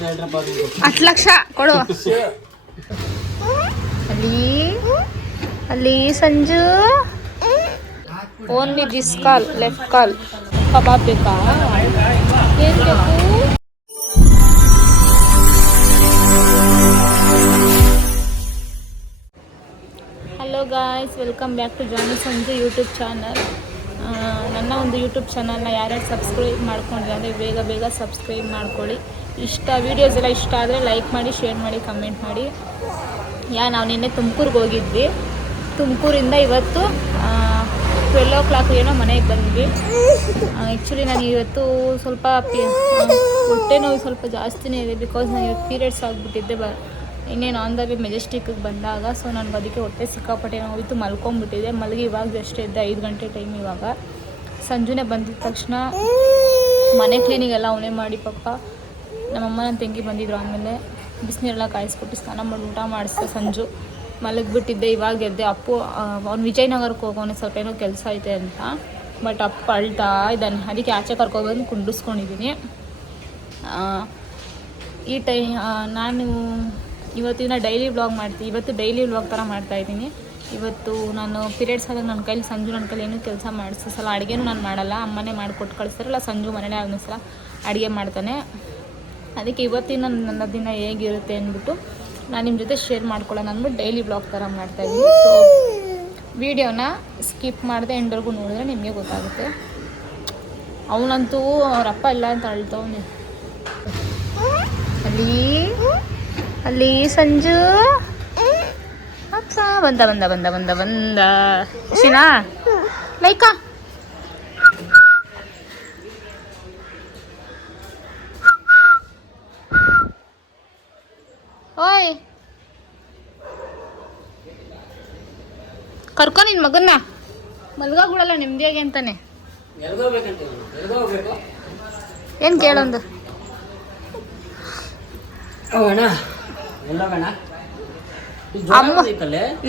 10 ಲಕ್ಷ ಕೊಡು. ಅಲ್ಲಿ Sanju only this call left call. Kebab ಬೇಕಾ? ಏನು ಬೇಕು? Hello guys, welcome back to Jani Sanju YouTube channel. ನನ್ನ ಒಂದು ಯೂಟ್ಯೂಬ್ ಚಾನಲ್ನ ಯಾರ್ಯಾರು ಸಬ್ಸ್ಕ್ರೈಬ್ ಮಾಡ್ಕೊಂಡ್ರೆ ಅಂದರೆ ಬೇಗ ಸಬ್ಸ್ಕ್ರೈಬ್ ಮಾಡ್ಕೊಳ್ಳಿ. ವೀಡಿಯೋಸ್ ಎಲ್ಲ ಇಷ್ಟ ಆದರೆ ಲೈಕ್ ಮಾಡಿ, ಶೇರ್ ಮಾಡಿ, ಕಮೆಂಟ್ ಮಾಡಿ. ನಾವು ನಿನ್ನೆ ತುಮಕೂರಿಗೆ ಹೋಗಿದ್ವಿ. ತುಮಕೂರಿಂದ ಇವತ್ತು 12 o'clock ಏನೋ ಮನೆಗೆ ಬಂದ್ವಿ. ಆ್ಯಕ್ಚುಲಿ ನಾನು ಇವತ್ತು ಸ್ವಲ್ಪ ಹೊಟ್ಟೆ ನೋವು ಸ್ವಲ್ಪ ಜಾಸ್ತಿನೇ ಇದೆ. ಬಿಕಾಸ್ ನಾನು ಇವತ್ತು ಪೀರಿಯಡ್ಸ್ ಆಗಿಬಿಟ್ಟಿದ್ದೆ. ಇನ್ನೇನು ಆನ್ ದ ವೇ ಮೆಜೆಸ್ಟಿಕ್ಕಿಗೆ ಬಂದಾಗ. ಸೊ ನನಗೆ ಅದಕ್ಕೆ ಹೊಟ್ಟೆ ಸಿಕ್ಕಾಪಟ್ಟೆ ನೋವಿತ್ತು. ಮಲ್ಕೊಂಡ್ಬಿಟ್ಟಿದೆ. ಮಲಗಿ ಇವಾಗ ಜಸ್ಟ್ ಎದ್ದೆ. 5 ಗಂಟೆ ಟೈಮ್ ಇವಾಗ. ಸಂಜುನೇ ಬಂದಿದ್ದ ತಕ್ಷಣ ಮನೆ ಕ್ಲೀನಿಗೆಲ್ಲ ಅವನೇ ಮಾಡಿ ಪಾಪ. ನಮ್ಮಮ್ಮ ನನ್ನ ತಂಗಿ ಬಂದಿದ್ರು. ಆಮೇಲೆ ಬಿಸಿನೀರೆಲ್ಲ ಕಾಯಿಸ್ಬಿಟ್ಟು ಸ್ನಾನ ಮಾಡಿ ಊಟ ಮಾಡಿಸ್ದೆ. ಸಂಜು ಮಲಗಿಬಿಟ್ಟಿದ್ದೆ. ಇವಾಗ ಎದ್ದೆ. ಅಪ್ಪು ಅವ್ನು ವಿಜಯನಗರಕ್ಕೆ ಹೋಗೋನೆ, ಸ್ವಲ್ಪ ಏನೋ ಕೆಲಸ ಐತೆ ಅಂತ. ಬಟ್ ಅಪ್ಪ ಅಳ್ತಾ ಇದ್ದಾನೆ. ಅದಕ್ಕೆ ಆಚೆ ಕರ್ಕೊಬಂದು ಕುಂಡಿಸ್ಕೊಂಡಿದ್ದೀನಿ. ಈ ಟೈಮ್ ನಾನು ಇವತ್ತಿನ ಡೈಲಿ ವ್ಲಾಗ್ ಮಾಡ್ತೀನಿ. ಇವತ್ತು ಡೈಲಿ ವ್ಲಾಗ್ ಥರ ಮಾಡ್ತಾಯಿದ್ದೀನಿ. ಇವತ್ತು ನಾನು ಪೀರಿಯಡ್ಸ್ ಆದಾಗ ನನ್ನ ಕೈಲಿ ಸಂಜು ನನ್ನ ಕೈಲಿ ಏನೂ ಕೆಲಸ ಮಾಡಿಸಲ್ಲ. ಅಡುಗೆನೂ ನಾನು ಮಾಡಲ್ಲ, ಅಮ್ಮನೇ ಮಾಡಿಕೊಟ್ಟು ಕಳಿಸ್ತಾರಲ್ಲ. ಸಂಜು ಮನೇಲೆ ಒಂದು ಸಲ ಅಡುಗೆ ಮಾಡ್ತಾನೆ. ಅದಕ್ಕೆ ಇವತ್ತಿನ ನನ್ನ ದಿನ ಹೇಗಿರುತ್ತೆ ಅಂದ್ಬಿಟ್ಟು ನಾನು ನಿಮ್ಮ ಜೊತೆ ಶೇರ್ ಮಾಡ್ಕೊಳ್ಳೋಣ ಅಂದ್ಬಿಟ್ಟು ಡೈಲಿ ವ್ಲಾಗ್ ಥರ ಮಾಡ್ತಾಯಿದ್ದೀನಿ. ಸೊ ವಿಡಿಯೋನ ಸ್ಕಿಪ್ ಮಾಡದೆ ಎಂಡ್ವರೆಗೂ ನೋಡಿದ್ರೆ ನಿಮಗೆ ಗೊತ್ತಾಗುತ್ತೆ. ಅವನಂತೂ ಅವರಪ್ಪ ಇಲ್ಲ ಅಂತ ಅಳ್ತವನೆ. ಅಲ್ಲಿ ಸಂಜು ಅಪ್ಪ ಬಂದ ಶಿನಾ ಲೈಕಾ ಓಯ್ ಕರ್ಕೊ ನಿನ್ ಮಗನ್ನ. ಮಲ್ಗಾಗುಳಲ್ಲ ನಿಮ್ದಿಯಾಗೆ ಅಂತಾನೆ. ಏನು ಕೇಳೊಂದು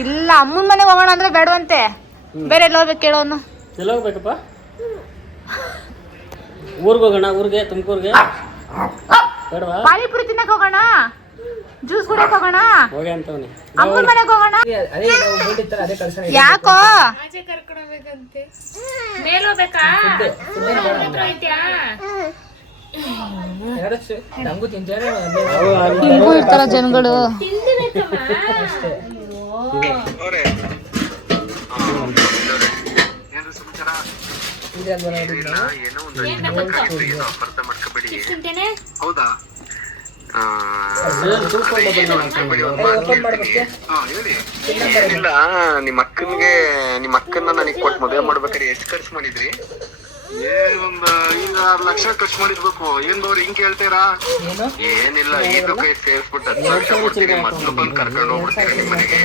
ಇಲ್ಲ, ಅಮ್ಮನ ಮನೆಗೆ ಹೋಗೋಣ ಅಂದ್ರೆ ಬೇಡವಂತೆ. ಬೇರೆ ಎಲ್ಲ ಹೋಗ್ಬೇಕು ಕೇಳೋನು. ಎಲ್ಲ ಹೋಗ್ಬೇಕಪ್ಪ. ಊರಿಗೆ ಹೋಗೋಣ. ಊರಿಗೆ ತುಮಕೂರಿಗೆ ಬೇಡವಾ? ಪಾನಿಪುರಿ ತಿನ್ನಕ್ ಹೋಗೋಣ, ಜ್ಯೂಸ್ ಕುಡಿಯಕ್ ಹೋಗೋಣ, ಹೋಗಿ ಅಂತವನಿ. ಅಮ್ಮನ ಮನೆಗೆ ಹೋಗೋಣ. ಯಾಕೋ ಮೇಲ್ ಹೋಗ್ಬೇಕಾ? ಹಿಂಗೂ ಇರ್ತಾರ ಜನಗಳು. ಹೌದಾ? ಏನಿಲ್ಲ, ನಿಮ್ಮ ಅಕ್ಕನ್ನ ನನಗೆ ಕೊಟ್ಟು ಮದುವೆ ಮಾಡ್ಬೇಕಾದ್ರೆ ಎಷ್ಟು ಖರ್ಚು ಮಾಡಿದ್ರಿ? ಒಂದು 5-6 ಲಕ್ಷ ಖರ್ಚು ಮಾಡಿರ್ಬೇಕು. ಏನ್ ಬವ್ರಿ ಹಿಂಗ್ ಕೇಳ್ತೀರಾ? ಏನಿಲ್ಲ, ಇದಕ್ಕೆ ಸೇರಿಸ್ಬಿಟ್ಟು 10 ಲಕ್ಷ ಕೊಡ್ತೀನಿ. ಮೊದ್ಲು ಬಂದು ಕರ್ಕೊಂಡು ಹೋಗ್ಬಿಡ್ತೀರಾ ನಿಮ್ ಮನೆಗೆ?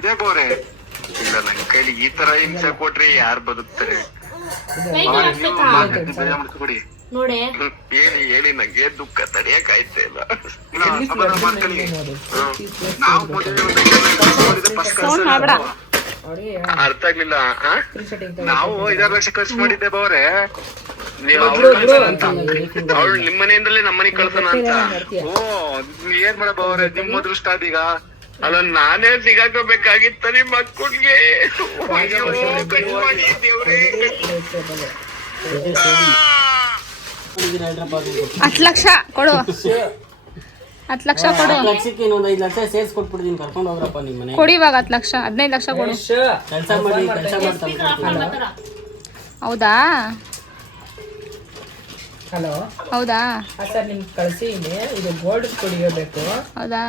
ಇದೇ ಬೋರೆ. ಇಲ್ಲ, ನನ್ ಕೈಲಿ ಈ ತರ ಹಿಂಸೆ ಕೊಟ್ರಿ ಯಾರು ಬದುಕ್ತಾರೆ? ಕೊಡಿ ಹೇಳಿ ನಂಗೆ ದುಃಖ ತಡೆಯಕ್ ಆಯ್ತಾ ಇಲ್ಲ. ಅರ್ಥ ಆಗ್ಲಿಲ್ಲ. ನಾವು 5-6 ಲಕ್ಷ ಖರ್ಚು ಮಾಡಿದ್ದೆ ಬವ್ರೆ. ಅವಳು ನಿಮ್ ಮನೆಯಿಂದಲೇ ನಮ್ಮ ಮನೆಗ್ ಕಳ್ಸೋಣ ಅಂತ. ಓ, ಏನ್ ಮಾಡ ಬವ್ರೆ, ನಿಮ್ ಅದೃಷ್ಟ ಅದೀಗ. ಅಲ್ಲ, ನಾನೇ ಸಿಗಾಕೋಬೇಕಾಗಿತ್ತ ನಿಮ್ ಮಕ್ಕಳಿಗೆ. ದೇವ್ರೇ, 10 ಲಕ್ಷ ಕೊಡು. 10 ಲಕ್ಷ ಕೊಡು. 10 ಲಕ್ಷಕ್ಕೆ ಇನ್ನೊಂದು 5 ಲಕ್ಷ ಸೇರ್ಸ್ ಕೊಟ್ಬಿಡ್ತೀನಿ. ಕರ್ಕೊಂಡು ಹೋಗ್ರಪ್ಪ ನಿಮ್ಮ ಮನೆ. ಕೊಡಿ ಇವಾಗ 10 ಲಕ್ಷ. 15 ಲಕ್ಷ ಕೊಡು. ಕೆಲಸ ಮಾಡ್ತಾ. ಹೌದಾ? ಹಲೋ, ಹೌದಾ ಸರ್, ನಿಮ್ಗೆ ಕಳಿಸಿ. ಇದು ಗೋಲ್ಡ್ ಕುಡಿಯಬೇಕು. ಹೌದಾ?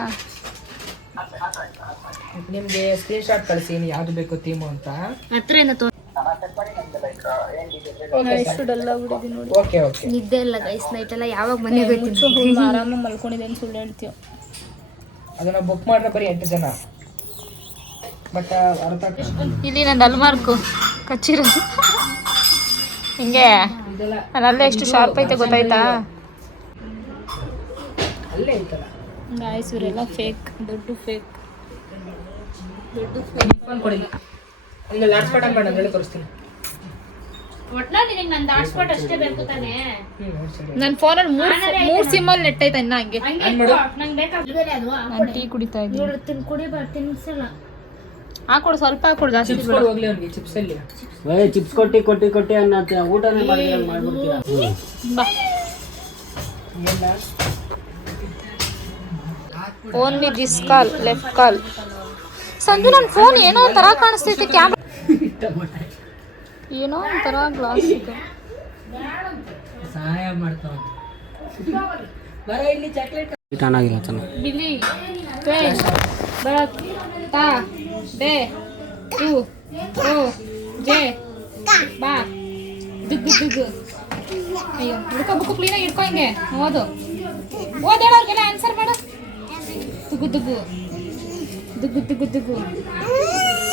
ನಿಮ್ಗೆ ಸ್ಕ್ರೀನ್ ಶಾಟ್ ಕಳಿಸಿ ಯಾವ್ದು ಬೇಕು ಥೀಮು ಅಂತ. Okay okay. ನಿದ್ದೆ ಇಲ್ಲ ಗೈಸ್, ನೈಟ್ ಎಲ್ಲ ಯಾವಾಗ ಮನೆಗೆ ಹೋಗ್ತೀನಿ. ಆರಾಮ ಮಲ್ಕೊಂಡಿದ್ದೆ ಅಂತ ಸುಳ್ಳು ಹೇಳ್ತೀವಿ. ಅದನ್ನ ಬುಕ್ ಮಾಡ್ರೆ ಬರೀ 8 ಜನ. ಬಟ್ ಇಲ್ಲಿ ನಂದು ಅಲ್ಮಾರ್ಕು ಕಚ್ಚಿರೋ ಹಿಂಗೆ. ಅಲ್ಲೇ ಎಷ್ಟು ಶಾರ್ಪ್ ಐತೆ ಗೊತ್ತಾಯ್ತಾ? ಅಲ್ಲೇ ಐತಲ್ಲ ಗಾಯ್ಸ್, ಇವರೆಲ್ಲ ಫೇಕ್, ದೊಡ್ಡ ಫೇಕ್. ಫೋನ್ ಕೊಡಿ. ಒಂದು ಲಾಸ್ಟ್ ಪಾರ್ಟ್ ಬೇಡ, ಹೇಳಿ ತೋರಿಸ್ತೀನಿ. ಒಟ್ನಲ್ಲಿ ನಿಂಗೆ ನಂದು ಹಾಟ್ಸ್ಪಾಟ್ ಅಷ್ಟೇ ಬೇಕು ತಾನೇ ಸರಿ ನನ್ನ ಫೋನಲ್ಲಿ ಮೂರು ಸಿಮ್ಮಲ್ಲಿ ನೆಟ್ ಐತೆ ಇನ್ನ ಹಂಗೆ ಮಾಡು. ನಂಗೆ ಬೇಕಾಗಿದೆ ಅದು ನಾನು ಟೀ ಕುಡಿತಾ ಇದ್ದೀನಿ ತಿನ್ಸಲ್ಲ ಹಾಕೊಡು ಸ್ವಲ್ಪ ಹಾಕೊಡು ಜಾಸ್ತಿ ಚಿಪ್ಸ್ ಕೊಡು ಹೋಗ್ಲಿ ಅವ್ನಿಗೆ ಚಿಪ್ಸ್ ಅಲ್ಲಿ ಚಿಪ್ಸ್ ಕೊಟ್ಟಿ ಅನ್ನತ್ತೆ ಊಟನೇ ಮಾಡ್ಬಿಡ್ತೀರಾ ಬಾ ಎಲ್ಲ ಓನ್ಲಿ ದಿಸ್ ಕಾಲ್ ಲೆಫ್ಟ್ ಕಾಲ್ ಸಂಜು ನನ್ನ ಫೋನ್ ಏನೋ ಒಂಥರ ಕಾಣಿಸ್ತೈತೆ ಕ್ಯಾಮ್ರಾ ಏನೋ ಒಂಥರ ಗ್ಲಾಸ್ ಇದೆ ಸಹಾಯ ಮಾಡ್ತಾವ ಬರ ಇಲ್ಲಿ ಚಾಕ್ಲೇಟ್ ಚೆನ್ನಾಗಿಲ್ಲ ಚೆನ್ನಾಗಿ ಬಿಲಿ ಪೇನ್ ಬರತ್ ತಾ ಡೆ ಟು ಓ ಜೆ ಬಾ ದುಗ್ಗು ಅಯ್ಯೋ ಹಿಡ್ಕೊ ಬುಕ್ಕು ಕ್ಲೀನಾಗಿ ಹಿಡ್ಕೊ ಹಿಂಗೆ ಓದು ಓದೇಳೋರ್ಗೆಲ್ಲ ಆನ್ಸರ್ ಮಾಡು ದುಗ್ಗು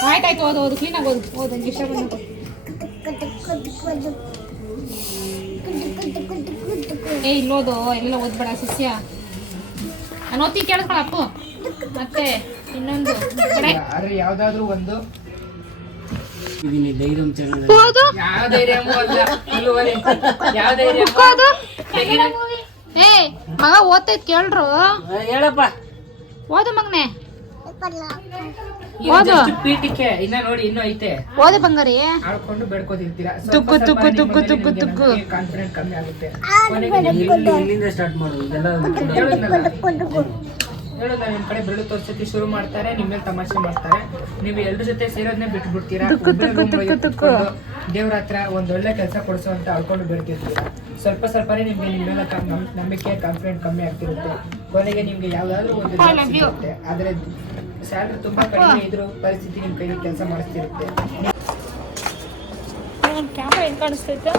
ಆಯ್ತಾಯ್ತು ಓದು ಕ್ಲೀನಾಗಿ ಓದು ನಂಗೆ ಇಷ್ಟ ಬಂದು ಏ ಇಲ್ಲೋದು ಎಲ್ಲ ಓದ್ಬೇಡ ಸಸ್ಯ ನಾನು ಓದ್ತಿ ಕೇಳಿಸ್ಕೊಳ ಅಪ್ಪು ಮತ್ತೆ ಇನ್ನೊಂದು ಕಡೆ ಅರೆ ಯಾವ್ದಾದ್ರು ಒಂದು ಇದೀನಿ ಧೈರ್ಯ ಚೆನ್ನಾಗಿ ಓದು ಯಾವ ಧೈರ್ಯಮೂ ಅಲ್ಲ ಫುಲ್ ಓದಿ ಯಾವ ಧೈರ್ಯ ಓದು ಏ ಮಗ ಓದ್ತೈತ್ ಕೇಳ್ರು ಹೇಳಪ್ಪ ಓದು ಮಗನೆ ಇದು ಓದು. just ಪೀಠಿಕೆ ಇನ್ನ ನೋಡಿ ಇನ್ನೂ ಐತೆ ಓದು ಬಂಗಾರಿ ಆಡ್ಕೊಂಡು ಬೆಳ್ಕೋತಿರ್ತೀರಾ ತುಗ್ಗು. ಕಾನ್ಫಿಡೆಂಟ್ ಕಮ್ಮಿ ಆಗುತ್ತೆ ಇಲ್ಲಿಂದ ಸ್ಟಾರ್ಟ್ ಮಾಡೋದು ಇದೆಲ್ಲ ಹೇಳೋದು ನಿಮ್ ಕಡೆ ಬೆರಳು ತೋರ್ಸಕ್ಕೆ ಶುರು ಮಾಡ್ತಾರೆ ನಿಮ್ಮ ಮೇಲೆ ತಮಾಷೆ ಮಾಡ್ತಾರೆ ನೀವು ಎಲ್ರ ಜೊತೆ ಸೇರೋದನ್ನೇ ಬಿಟ್ಟು ಬಿಡ್ತೀರಾ ದೇವ್ರ ಹತ್ರ ಒಂದ್ ಒಳ್ಳೆ ಕೆಲಸ ಕೊಡಿಸೋ ಅಂತ ಅಳ್ಕೊಂಡು ಬೆಳ್ತಿರ್ತೀರಾ ಸ್ವಲ್ಪ ನಿಮ್ಗೆ ನಿಮ್ಮ ಮೇಲೆ ನಂಬಿಕೆ ಕಾನ್ಫಿಡೆಂಟ್ ಕಮ್ಮಿ ಆಗ್ತಿರುತ್ತೆ ಕೊನೆಗೆ ನಿಮ್ಗೆ ಯಾವ್ದಾದ್ರು ಒಂದು job ಸಿಗುತ್ತೆ ಆದ್ರೆ ಸ್ಯಾಲರಿ ತುಂಬಾ ಕಡಿಮೆ ಇದ್ರು ಪರಿಸ್ಥಿತಿ ನಿಮ್ ಕೈಲಿ ಕೆಲಸ ಮಾಡಿಸ್ತಿರುತ್ತೆ ಕ್ಯಾಮ್ರಾ ಹೆಂಗ್ ಕಾಣಿಸ್ತೈತೆ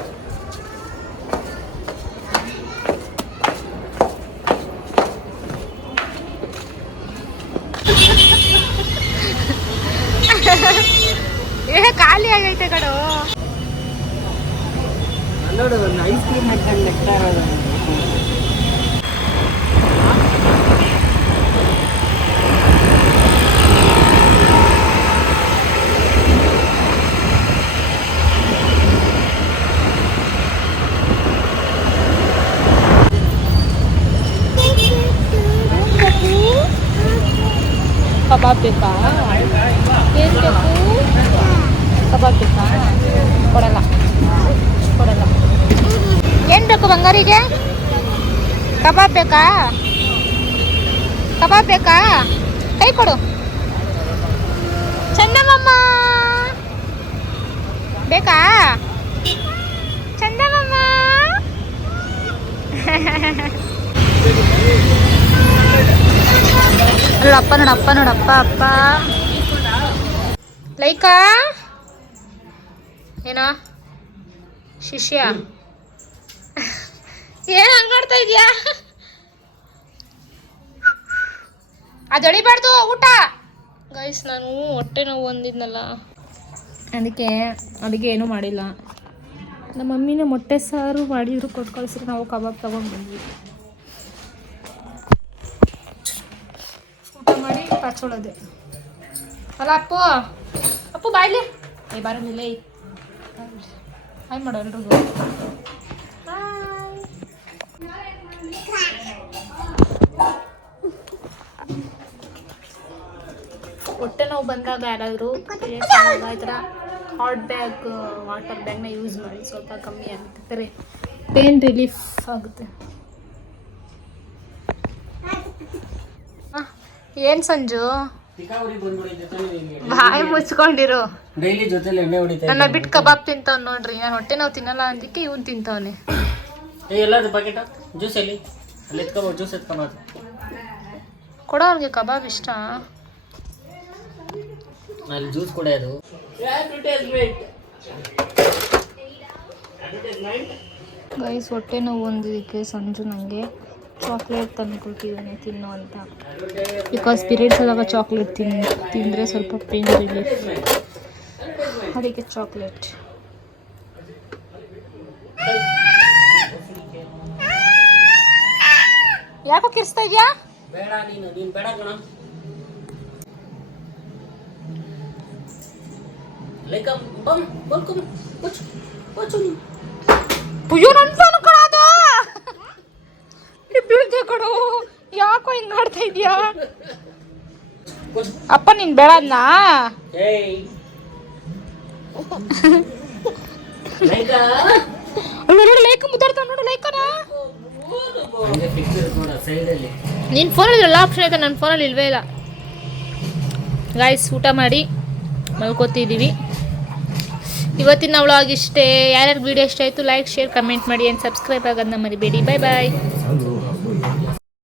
ಖಾಲಿ ಆಗೈತೆ ಕಡು ನೋಡು ಒಂದು ಐಸ್ ಕ್ರೀಮ್ ಹಾಕೊಂಡು ನೆಕ್ತಾ ಇರೋದು ಕಬಾಬ್ ಬೇಕಾ ಏನು ಬೇಕು ಕಬಾಬ್ ಬೇಕಾ ಕೊಡಲ್ಲ ಏನು ಬೇಕು ಬಂಗಾರಿಗೆ ಕಬಾಬ್ ಬೇಕಾ ಕೈ ಕೊಡು ಚಂದಮಮ್ಮ ಬೇಕಾ ಚಂದಮಮ್ಮ ನೋಡಪ್ಪ ಅಪ್ಪ ಲೈಕಾ ಏನೋ ಶಿಷ್ಯ ಏನು ಹಂಗೆ ಮಾಡ್ತಾ ಇದೆಯಾ ಅದೊಳಿಬಾರ್ದು ಊಟ ಗೈಸ್ ನಾನು ಹೊಟ್ಟೆ ನೋವು ಹೊಂದಿದ್ನಲ್ಲ ಅದಕ್ಕೆ ಅಡುಗೆ ಏನೂ ಮಾಡಿಲ್ಲ ನಮ್ಮ ಮಮ್ಮಿನೇ ಮೊಟ್ಟೆ ಸಾರು ಮಾಡಿದ್ರು ಕೊಟ್ಟು ಕಳಿಸಿದ್ರೆ ನಾವು ಕಬಾಬ್ ತಗೊಂಡು ಬಂದ್ವಿ ಊಟ ಮಾಡಿ ಕಚ್ಕೊಳ್ಳೋದೆ ಅಲ್ಲ ಅಪ್ಪು ಬಾಯ್ಲಿ ಏ ಬರಲಿಲ್ಲ ಹಾಯ್ ಮಾಡೋ ಎಲ್ರಿಗೂ ಹೊಟ್ಟೆ ನೋವು ಬಂದಾಗ ಯಾರಾದರೂ ಈ ಥರ ಹಾಟ್ ಬ್ಯಾಗ್ ವಾಟರ್ ಬ್ಯಾಗ್ನ ಯೂಸ್ ಮಾಡಿ ಸ್ವಲ್ಪ ಕಮ್ಮಿ ಆಗುತ್ತೆ ಪೇನ್ ರಿಲೀಫ್ ಆಗುತ್ತೆ ಏನು ಸಂಜು ಬಾಯಿ ಮುಚ್ಕೊಂಡಿರು ಡೈಲಿ ಜೊತೆಲಿ ಎಣ್ಣೆ ಹೊಡಿತಾ ನನ್ನ ಬಿಟ್ಟು ಕಬಾಬ್ ತಿಂತಾವ್ ನೋಡ್ರಿ ನಾನು ಹೊಟ್ಟೆ ನಾವು ತಿನ್ನಲ್ಲ ಅಂದಕ್ಕೆ ಇವ್ನು ತಿಂತಾವನೆ ಎಲ್ಲದು ಪ್ಯಾಕೆಟ್ ಜ್ಯೂಸ್ ಎಲ್ಲಿ ಅಲ್ಲಿ ಎತ್ಕೊಬೋದು ಜ್ಯೂಸ್ ಎತ್ಕೊಬೋದು ಕೊಡೋ ಅವ್ನಿಗೆ ಕಬಾಬ್ ಇಷ್ಟ ಅಲ್ಲಿ ಜ್ಯೂಸ್ ಕುಡಿಯೋದು ಗೈಸ್ ಹೊಟ್ಟೆ ನೋವು ಹೊಂದಿದ್ದಕ್ಕೆ ಸಂಜು ನನಗೆ ಚಾಕ್ಲೇಟ್ ತಂದು ಕೊಟ್ಟಿದ್ದಾನೆ ತಿನ್ನು ಅಂತ ಬಿಕಾಸ್ ಪೀರಿಯಡ್ಸ್ ಆದಾಗ ಚಾಕ್ಲೇಟ್ ತಿಂದರೆ ಸ್ವಲ್ಪ ಪೇನ್ ರಿಲೀಫ್ ಅದಕ್ಕೆ ಚಾಕ್ಲೇಟ್ ಯಾಕೋ ಕಿರ್ಸ್ತಾ ಇದೆಯಾ ಬೇಡ ನೀನು ಬೇಡ ಕಣ ಲೈಕ್ ಬಮ್ ಬಲ್ಕುಮ್ ಕುಚ್ ಅಯ್ಯೋ ನನ್ನ ಫೋನ್ ಕಣ ಅದು ಬೀಳ್ತೆ ಕಣೋ ಯಾಕೋ ಹಿಂಗ್ ಮಾಡ್ತಾ ಇದೀಯಾ ಅಪ್ಪ ನೀನ್ ಬೇಡದ್ನಾ ಏಯ್ ಲೈಕ್ ಮುದ್ದಾಡ್ತಾವ ನೋಡು ಲೈಕನ ಹಂಗೆ ಫಿಕ್ಸ್ ಇರುತ್ತೆ ನೋಡ ಸೈಡಲ್ಲಿ. ನಿನ್ನ ಫೋನಲ್ಲಿ ಎಲ್ಲ ಆಪ್ಷನ್ ಐತೆ ನನ್ನ ಫೋನಲ್ಲಿ ಇಲ್ವೇ ಇಲ್ಲ ಗಾಯ್ಸ್ ಊಟ ಮಾಡಿ ಮಲ್ಕೋತಿದ್ದೀವಿ ಇವತ್ತಿನ ವ್ಲಾಗ್ ಇಷ್ಟೇ ಯಾರ್ಯಾರು ವಿಡಿಯೋ ಇಷ್ಟ ಆಯಿತು ಲೈಕ್ ಶೇರ್ ಕಮೆಂಟ್ ಮಾಡಿ ಆ್ಯಂಡ್ ಸಬ್ಸ್ಕ್ರೈಬ್ ಆಗೋದನ್ನ ಮರಿಬೇಡಿ ಬಾಯ್ ಬಾಯ್